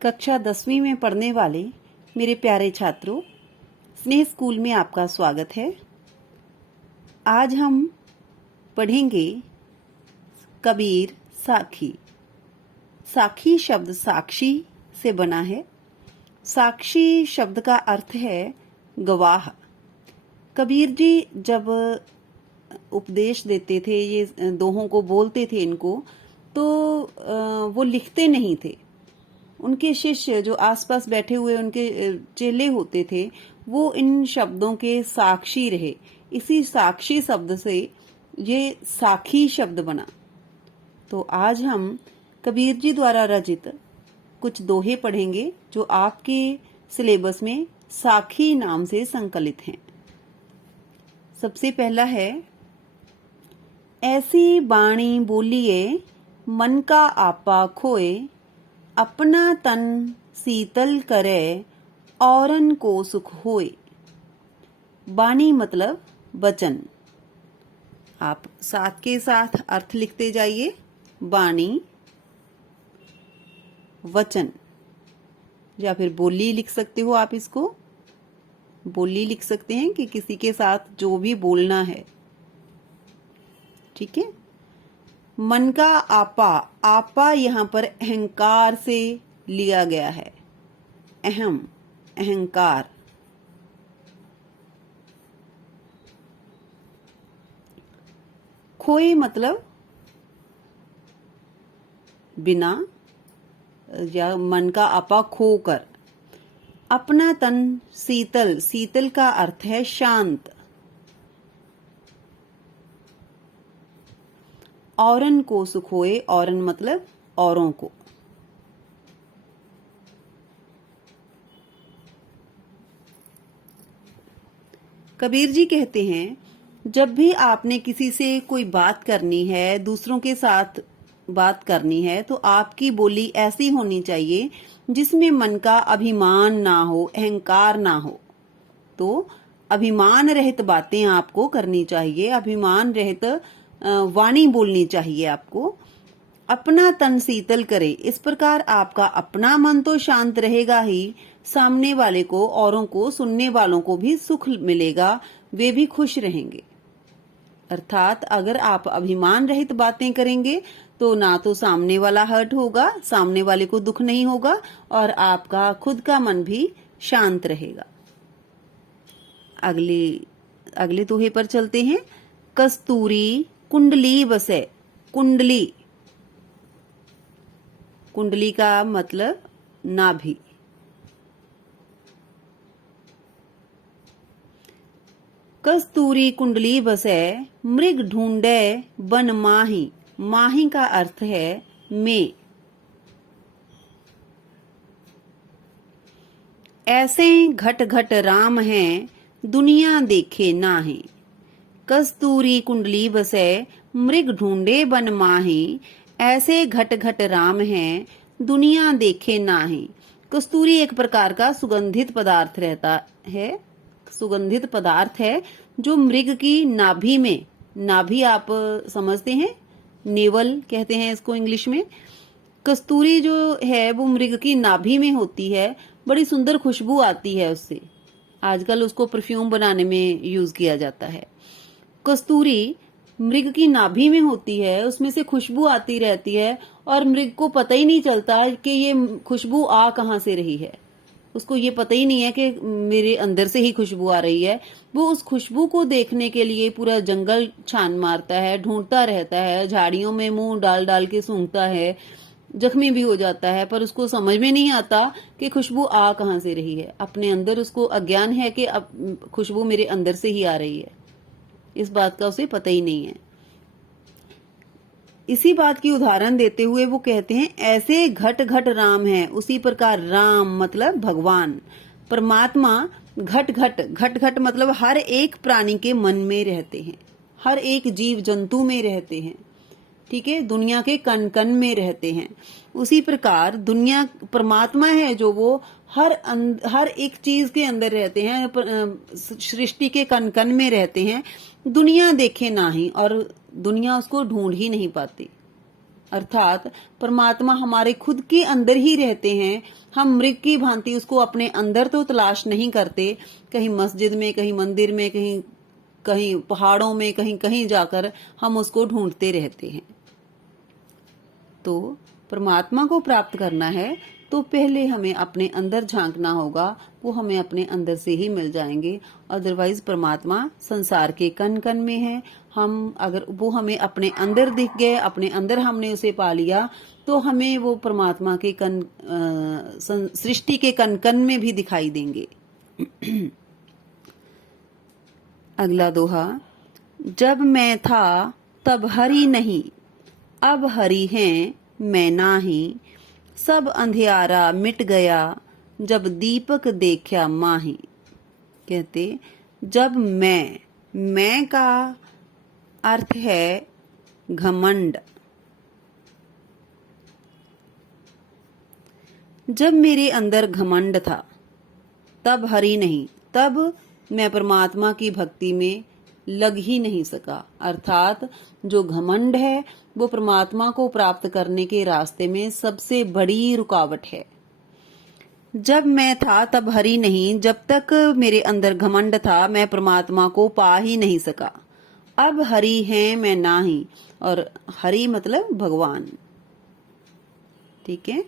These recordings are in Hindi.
कक्षा 10वीं में पढ़ने वाले मेरे प्यारे छात्रों, स्नेह स्कूल में आपका स्वागत है। आज हम पढ़ेंगे कबीर साखी। साखी शब्द साक्षी से बना है। साक्षी शब्द का अर्थ है गवाह। कबीर जी जब उपदेश देते थे, ये दोहों को बोलते थे इनको, तो वो लिखते नहीं थे। उनके शिष्य जो आसपास बैठे हुए उनके चेले होते थे, वो इन शब्दों के साक्षी रहे। इसी साक्षी शब्द से ये साखी शब्द बना। तो आज हम कबीर जी द्वारा रचित कुछ दोहे पढ़ेंगे जो आपके सिलेबस में साखी नाम से संकलित हैं। सबसे पहला है, ऐसी बाणी बोलिए मन का आपा खोए, अपना तन शीतल करे औरन को सुख होए। बाणी मतलब वचन। आप साथ के साथ अर्थ लिखते जाइए। बाणी वचन, या फिर बोली लिख सकते हो। आप इसको बोली लिख सकते हैं कि किसी के साथ जो भी बोलना है। ठीक है। मन का आपा, आपा यहाँ पर अहंकार से लिया गया है। अहम, अहंकार। खोए मतलब बिना, या मन का आपा खोकर। अपना तन शीतल, शीतल का अर्थ है शांत। औरन को सुख होए, औरन मतलब औरों को। कबीर जी कहते हैं, जब भी आपने किसी से कोई बात करनी है, दूसरों के साथ बात करनी है, तो आपकी बोली ऐसी होनी चाहिए जिसमें मन का अभिमान ना हो, अहंकार ना हो। तो अभिमान रहित बातें आपको करनी चाहिए, अभिमान रहित वाणी बोलनी चाहिए आपको। अपना तन शीतल करे, इस प्रकार आपका अपना मन तो शांत रहेगा ही, सामने वाले को, औरों को, सुनने वालों को भी सुख मिलेगा, वे भी खुश रहेंगे। अर्थात अगर आप अभिमान रहित बातें करेंगे तो ना तो सामने वाला हर्ट होगा, सामने वाले को दुख नहीं होगा, और आपका खुद का मन भी शांत रहेगा। अगले दोहे पर चलते हैं। कस्तूरी कुंडली बसे। कुंडली, कुंडली का मतलब नाभि। कस्तूरी कुंडली बसे, मृग ढूंढे बन माही। माही का अर्थ है में। ऐसे घट घट राम हैं, दुनिया देखे नाहे। कस्तूरी कुंडली बसे, मृग ढूंढे बन माही। ऐसे घट घट राम हैं, दुनिया देखे नाहे। कस्तूरी एक प्रकार का सुगंधित पदार्थ रहता है, सुगंधित पदार्थ है जो मृग की नाभि में, नाभि आप समझते हैं, नेवल कहते हैं इसको इंग्लिश में। कस्तूरी जो है वो मृग की नाभि में होती है। बड़ी सुंदर खुशबू आती है उससे। आजकल उसको परफ्यूम बनाने में यूज किया जाता है। कस्तूरी मृग की नाभि में होती है, उसमें से खुशबू आती रहती है और मृग को पता ही नहीं चलता कि ये खुशबू आ कहाँ से रही है। उसको ये पता ही नहीं है कि मेरे अंदर से ही खुशबू आ रही है। वो उस खुशबू को देखने के लिए पूरा जंगल छान मारता है, ढूंढता रहता है, झाड़ियों में मुंह डाल डाल के सूंघता है, जख्मी भी हो जाता है, पर उसको समझ में नहीं आता कि खुशबू आ कहाँ से रही है। अपने अंदर उसको अज्ञान है कि अब खुशबू मेरे अंदर से ही आ रही है। इस बात का उसे पता ही नहीं है। इसी बात की उदाहरण देते हुए वो कहते हैं, ऐसे घट घट राम है, उसी प्रकार राम मतलब भगवान, परमात्मा घट घट, घट घट मतलब हर एक प्राणी के मन में रहते हैं, हर एक जीव जंतु में रहते हैं। ठीक है, दुनिया के कण कण में रहते हैं। उसी प्रकार दुनिया परमात्मा है जो वो हर एक चीज के अंदर रहते हैं, सृष्टि के कण कण में रहते हैं। दुनिया देखे ना ही, और दुनिया उसको ढूंढ ही नहीं पाती। अर्थात परमात्मा हमारे खुद के अंदर ही रहते हैं। हम मृग की भांति उसको अपने अंदर तो तलाश नहीं करते, कहीं मस्जिद में, कहीं मंदिर में, कहीं कहीं पहाड़ों में, कहीं कहीं जाकर हम उसको ढूंढते रहते हैं। तो परमात्मा को प्राप्त करना है तो पहले हमें अपने अंदर झांकना होगा, वो हमें अपने अंदर से ही मिल जाएंगे। अदरवाइज परमात्मा संसार के कण कण में है। हम अगर वो हमें अपने अंदर दिख गए, अपने अंदर हमने उसे पा लिया, तो हमें वो परमात्मा के कण सृष्टि के कण कण में भी दिखाई देंगे। अगला दोहा, जब मैं था तब हरि नहीं, अब हरि हैं मैं नाही, सब अंधियारा मिट गया, जब दीपक देखा माही। कहते जब मैं का अर्थ है घमंड। जब मेरे अंदर घमंड था तब हरि नहीं, तब मैं परमात्मा की भक्ति में लग ही नहीं सका। अर्थात जो घमंड है वो परमात्मा को प्राप्त करने के रास्ते में सबसे बड़ी रुकावट है। जब मैं था तब हरि नहीं, जब तक मेरे अंदर घमंड था मैं परमात्मा को पा ही नहीं सका। अब हरि हैं मैं नाही, और हरि मतलब भगवान। ठीक है।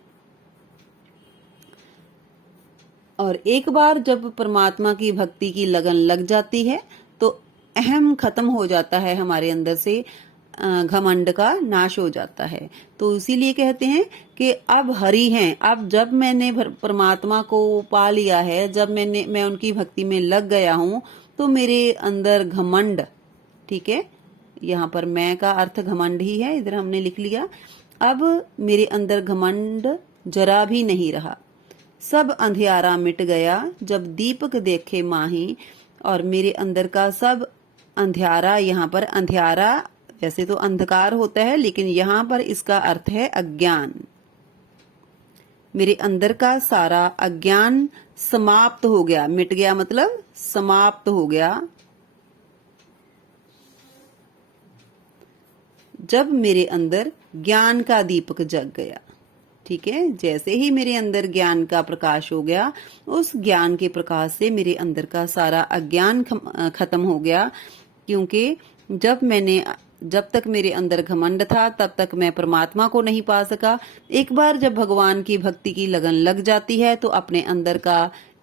और एक बार जब परमात्मा की भक्ति की लगन लग जाती है तो अहम खत्म हो जाता है, हमारे अंदर से घमंड का नाश हो जाता है। तो इसीलिए कहते हैं कि अब हरि हैं। अब जब मैंने परमात्मा को पा लिया है, जब मैं उनकी भक्ति में लग गया हूं, तो मेरे अंदर घमंड, ठीक है, यहाँ पर मैं का अर्थ घमंड ही है, इधर हमने लिख लिया। अब मेरे अंदर घमंड जरा भी नहीं रहा, सब अंधियारा मिट गया, जब दीपक देखे माही। और मेरे अंदर का सब अंधियारा, यहाँ पर अंधियारा वैसे तो अंधकार होता है, लेकिन यहाँ पर इसका अर्थ है अज्ञान। मेरे अंदर का सारा अज्ञान समाप्त हो गया। मिट गया मतलब समाप्त हो गया, जब मेरे अंदर ज्ञान का दीपक जग गया। ठीक है। जैसे ही मेरे अंदर ज्ञान का प्रकाश हो गया, उस ज्ञान के प्रकाश से मेरे अंदर का सारा अज्ञान खत्म हो गया। क्योंकि जब तक मेरे अंदर घमंड था तब तक मैं परमात्मा को नहीं पा सका। एक बार जब भगवान की भक्ति की लगन लग जाती है तो अपने अंदर का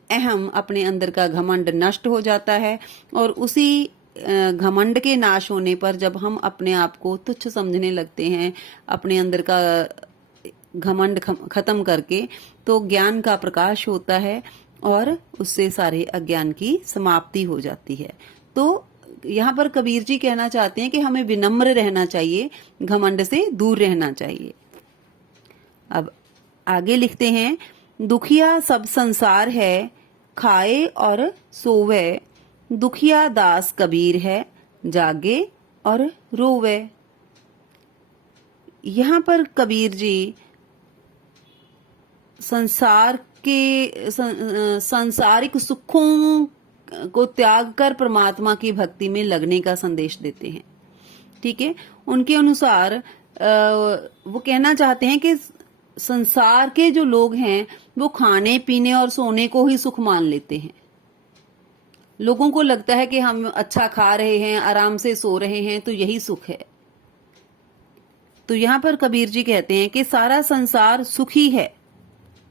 अहम, अपने अंदर का घमंड नष्ट हो जाता है। और उसी घमंड के नाश होने पर जब हम अपने आप को तुच्छ समझने लगते हैं, अपने अंदर का घमंड खत्म करके, तो ज्ञान का प्रकाश होता है और उससे सारे अज्ञान की समाप्ति हो जाती है। तो यहाँ पर कबीर जी कहना चाहते हैं कि हमें विनम्र रहना चाहिए, घमंड से दूर रहना चाहिए। अब आगे लिखते हैं, दुखिया सब संसार है, खाए और सोवे, दुखिया दास कबीर है, जागे और रोवे। यहाँ पर कबीर जी सांसारिक सुखों को त्याग कर परमात्मा की भक्ति में लगने का संदेश देते हैं। ठीक है। उनके अनुसार वो कहना चाहते हैं कि संसार के जो लोग हैं वो खाने पीने और सोने को ही सुख मान लेते हैं। लोगों को लगता है कि हम अच्छा खा रहे हैं, आराम से सो रहे हैं, तो यही सुख है। तो यहाँ पर कबीर जी कहते हैं कि सारा संसार सुखी है।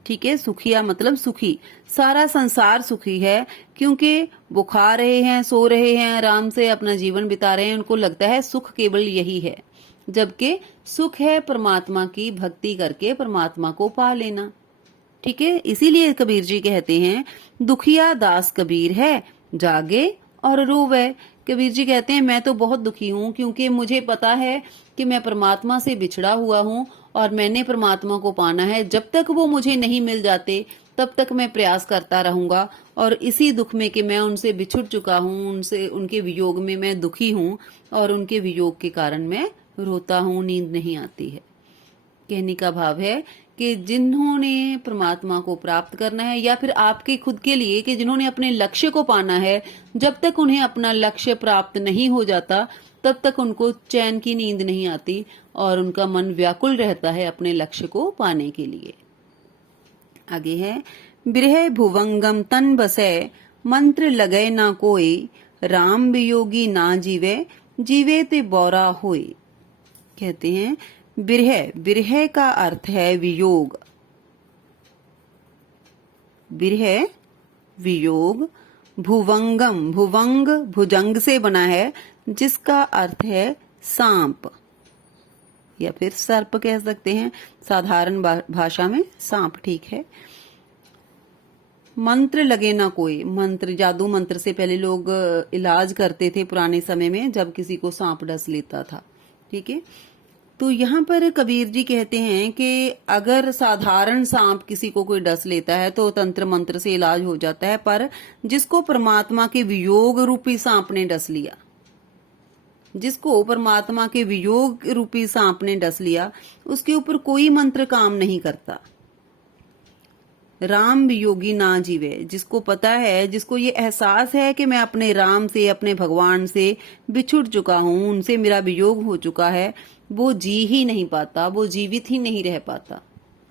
ठीक है। सुखिया मतलब सुखी, सारा संसार सुखी है, क्योंकि वो खा रहे हैं, सो रहे हैं, आराम से अपना जीवन बिता रहे हैं। उनको लगता है सुख केवल यही है, जबकि सुख है परमात्मा की भक्ति करके परमात्मा को पा लेना। ठीक है। इसीलिए कबीर जी कहते हैं, दुखिया दास कबीर है, जागे और रोवे। कबीर जी कहते हैं मैं तो बहुत दुखी हूँ, क्योंकि मुझे पता है कि मैं परमात्मा से बिछड़ा हुआ हूँ और मैंने परमात्मा को पाना है। जब तक वो मुझे नहीं मिल जाते तब तक मैं प्रयास करता रहूंगा, और इसी दुख में कि मैं उनसे बिछुड़ चुका हूँ, उनके वियोग में मैं दुखी हूँ, और उनके वियोग के कारण मैं रोता हूँ, नींद नहीं आती है। कहने का भाव है कि जिन्होंने परमात्मा को प्राप्त करना है, या फिर आपके खुद के लिए कि जिन्होंने अपने लक्ष्य को पाना है, जब तक उन्हें अपना लक्ष्य प्राप्त नहीं हो जाता तब तक उनको चैन की नींद नहीं आती और उनका मन व्याकुल रहता है अपने लक्ष्य को पाने के लिए। आगे है, बिरह भुवंगम तन बसै मंत्र लगे ना कोई, राम वियोगी ना जीवे जीवे ते बौरा होए। कहते हैं बिरह, बिरह का अर्थ है वियोग, बिरह वियोग। भुवंगम, भुवंग भुजंग से बना है जिसका अर्थ है सांप या फिर सर्प कह सकते हैं, साधारण भाषा में सांप ठीक है। मंत्र लगे ना कोई, मंत्र जादू मंत्र से पहले लोग इलाज करते थे पुराने समय में जब किसी को सांप डस लेता था, ठीक है। तो यहाँ पर कबीर जी कहते हैं कि अगर साधारण सांप किसी को कोई डस लेता है तो तंत्र मंत्र से इलाज हो जाता है, पर जिसको परमात्मा के वियोग रूपी सांप ने डस लिया, जिसको परमात्मा के वियोग रूपी सांप ने डस लिया, उसके ऊपर कोई मंत्र काम नहीं करता। राम वियोगी ना जीवे, जिसको पता है, जिसको ये एहसास है कि मैं अपने राम से, अपने भगवान से बिछुड़ चुका हूं, उनसे मेरा वियोग हो चुका है, वो जी ही नहीं पाता, वो जीवित ही नहीं रह पाता।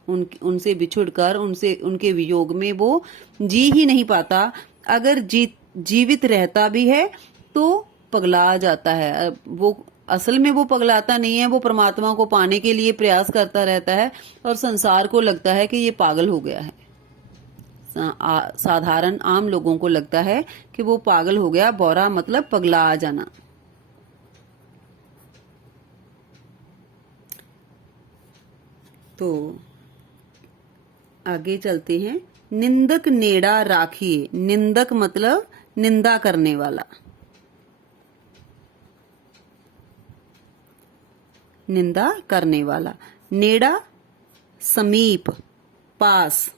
उनसे बिछुड़कर, उनसे, उनके वियोग में वो जी ही नहीं पाता। अगर जीवित रहता भी है तो पगला जाता है। वो असल में वो पगलाता नहीं है, वो परमात्मा को पाने के लिए प्रयास करता रहता है और संसार को लगता है कि ये पागल हो गया है। साधारण आम लोगों को लगता है कि वो पागल हो गया। बौरा मतलब पगला आ जाना। तो आगे चलते हैं। निंदक नेड़ा राखिए, निंदक मतलब निंदा करने वाला, निंदा करने वाला। नेड़ा समीप, पास।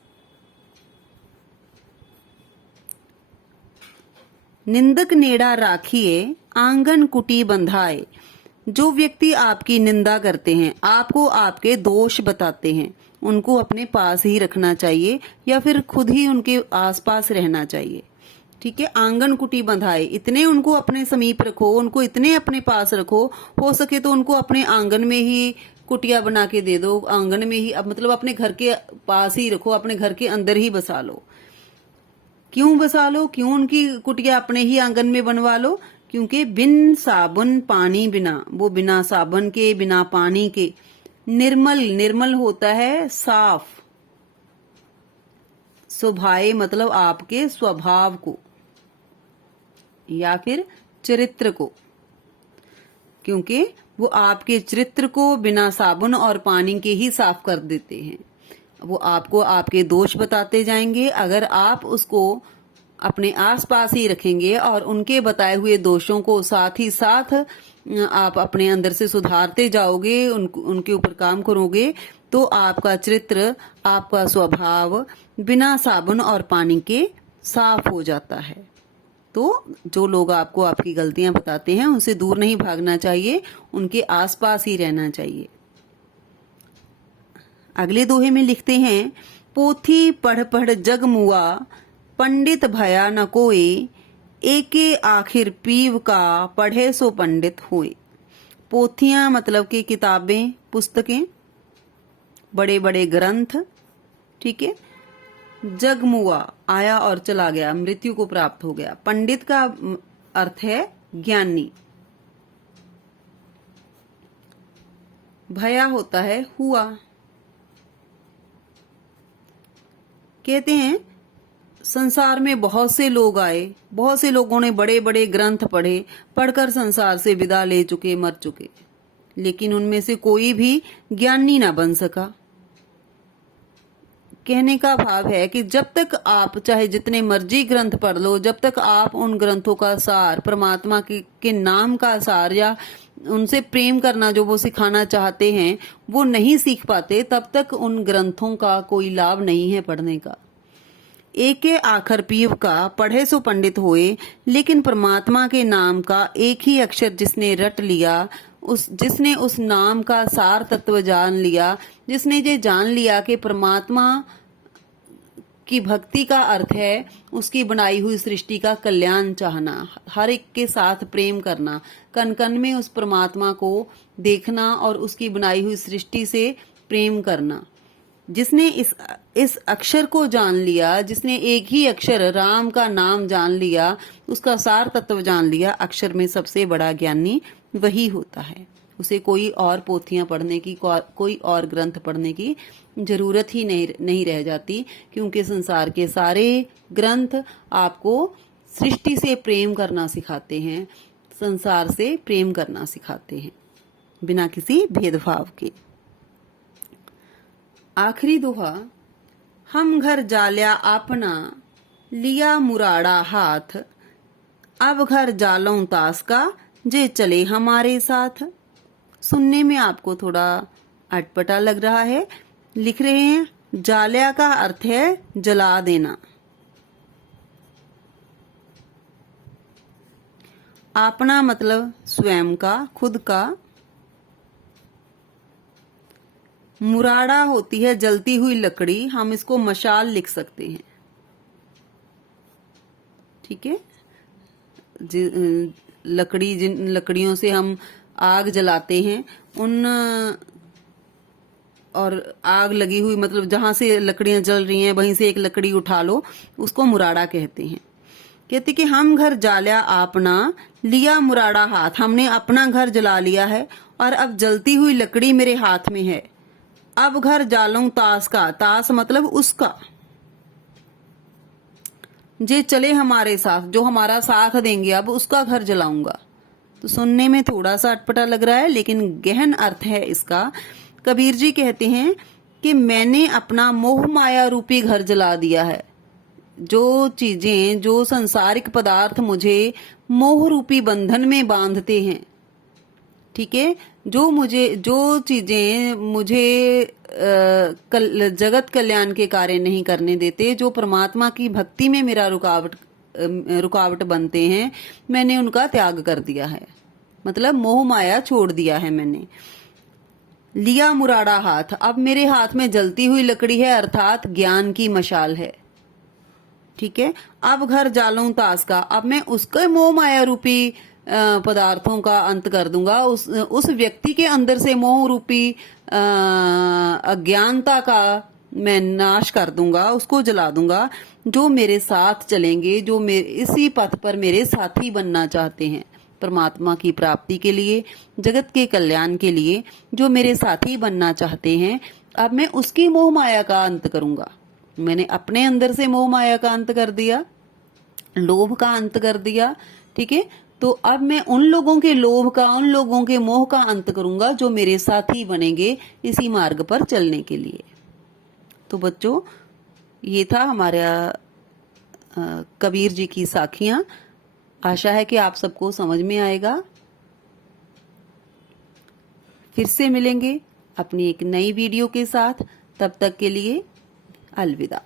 निंदक नेड़ा राखिए आंगन कुटी बंधाए। जो व्यक्ति आपकी निंदा करते हैं, आपको आपके दोष बताते हैं, उनको अपने पास ही रखना चाहिए या फिर खुद ही उनके आसपास रहना चाहिए, ठीक है। आंगन कुटी बंधाए, इतने उनको अपने समीप रखो, उनको इतने अपने पास रखो, हो सके तो उनको अपने आंगन में ही कुटिया बना के दे दो, आंगन में ही, अब मतलब अपने घर के पास ही रखो, अपने घर के अंदर ही बसा लो। क्यों बसा लो, क्यों उनकी कुटिया अपने ही आंगन में बनवा लो? क्योंकि बिन साबुन पानी बिना, वो बिना साबुन के, बिना पानी के, निर्मल, निर्मल होता है साफ। स्वभाव मतलब आपके स्वभाव को या फिर चरित्र को, क्योंकि वो आपके चरित्र को बिना साबुन और पानी के ही साफ कर देते हैं। वो आपको आपके दोष बताते जाएंगे। अगर आप उसको अपने आसपास ही रखेंगे और उनके बताए हुए दोषों को साथ ही साथ आप अपने अंदर से सुधारते जाओगे, उनके ऊपर काम करोगे, तो आपका चरित्र, आपका स्वभाव बिना साबुन और पानी के साफ हो जाता है। तो जो लोग आपको आपकी गलतियां बताते हैं उनसे दूर नहीं भागना चाहिए, उनके आसपास ही रहना चाहिए। अगले दोहे में लिखते हैं, पोथी पढ़ पढ़ जग मुआ, पंडित भया न कोई, एके आखिर पीव का, पढ़े सो पंडित हुए। पोथियां मतलब कि किताबें, पुस्तकें, बड़े बड़े ग्रंथ, ठीक है। जगमुआ आया और चला गया, मृत्यु को प्राप्त हो गया। पंडित का अर्थ है ज्ञानी। भया होता है हुआ। कहते हैं संसार में बहुत से लोग आए, बहुत से लोगों ने बड़े बड़े ग्रंथ पढ़े, पढ़कर संसार से विदा ले चुके, मर चुके, लेकिन उनमें से कोई भी ज्ञानी ना बन सका। कहने का भाव है कि जब तक आप चाहे जितने मर्जी ग्रंथ पढ़ लो, जब तक आप उन ग्रंथों का सार, परमात्मा के नाम का सार या उनसे प्रेम करना जो वो सिखाना चाहते हैं वो नहीं सीख पाते, तब तक उन ग्रंथों का कोई लाभ नहीं है पढ़ने का। एके आखर पीव का पढ़े सो पंडित होए, लेकिन परमात्मा के नाम का एक ही अक्षर जिसने रट लिया, जिसने उस नाम का सार तत्व जान लिया, जिसने ये जान लिया कि परमात्मा की भक्ति का अर्थ है उसकी बनाई हुई सृष्टि का कल्याण चाहना, हर एक के साथ प्रेम करना, कण कण में उस परमात्मा को देखना और उसकी बनाई हुई सृष्टि से प्रेम करना। जिसने इस अक्षर को जान लिया, जिसने एक ही अक्षर राम का नाम जान लिया, उसका सार तत्व जान लिया, अक्षर में सबसे बड़ा ज्ञानी वही होता है। उसे कोई और पोथियां पढ़ने की, कोई और ग्रंथ पढ़ने की जरूरत ही नहीं रह जाती, क्योंकि संसार के सारे ग्रंथ आपको सृष्टि से प्रेम करना सिखाते हैं, संसार से प्रेम करना सिखाते हैं, बिना किसी भेदभाव के। आखिरी दोहा, हम घर जाल्या आपना, लिया मुराड़ा हाथ, अब घर जालौं तास का, जे चले हमारे साथ। सुनने में आपको थोड़ा अटपटा लग रहा है। लिख रहे हैं, जाल्या का अर्थ है जला देना, अपना मतलब स्वयं का, खुद का, मुराड़ा होती है जलती हुई लकड़ी, हम इसको मशाल लिख सकते हैं। ठीक है, लकड़ी, जिन लकड़ियों से हम आग जलाते हैं, उन, और आग लगी हुई मतलब जहां से लकड़ियां जल रही हैं वहीं से एक लकड़ी उठा लो, उसको मुराड़ा कहते हैं। कहते कि हम घर जाल्या आपना, लिया मुराड़ा हाथ, हमने अपना घर जला लिया है और अब जलती हुई लकड़ी मेरे हाथ में है। अब घर जालूं तास का, तास मतलब उसका, जे चले हमारे साथ, जो हमारा साथ देंगे, अब उसका घर जलाऊंगा। तो सुनने में थोड़ा सा अटपटा लग रहा है, लेकिन गहन अर्थ है इसका। कबीर जी कहते हैं कि मैंने अपना मोह माया रूपी घर जला दिया है। जो चीजें, जो सांसारिक पदार्थ मुझे मोह रूपी बंधन में बांधते हैं, ठीक है, जो चीजें मुझे जगत कल्याण के कार्य नहीं करने देते, जो परमात्मा की भक्ति में मेरा रुकावट बनते हैं, मैंने उनका त्याग कर दिया है, मतलब मोह माया छोड़ दिया है मैंने। लिया मुराड़ा हाथ, अब मेरे हाथ में जलती हुई लकड़ी है, अर्थात ज्ञान की मशाल है। ठीक है, अब घर जालूं तास का, अब मैं उसके मोह माया रूपी पदार्थों का अंत कर दूंगा, उस व्यक्ति के अंदर से मोह रूपी अज्ञानता का मैं नाश कर दूंगा, उसको जला दूंगा। जो मेरे साथ चलेंगे, जो इसी पथ पर मेरे साथी बनना चाहते हैं, परमात्मा की प्राप्ति के लिए, जगत के कल्याण के लिए जो मेरे साथी बनना चाहते हैं, अब मैं उसकी मोह माया का अंत करूंगा। मैंने अपने अंदर से मोह माया का अंत कर दिया, लोभ का अंत कर दिया। ठीक है, तो अब मैं उन लोगों के लोभ का, उन लोगों के मोह का अंत करूंगा जो मेरे साथी बनेंगे इसी मार्ग पर चलने के लिए। तो बच्चों, ये था हमारा कबीर जी की साखियां। आशा है कि आप सबको समझ में आएगा। फिर से मिलेंगे अपनी एक नई वीडियो के साथ, तब तक के लिए अलविदा।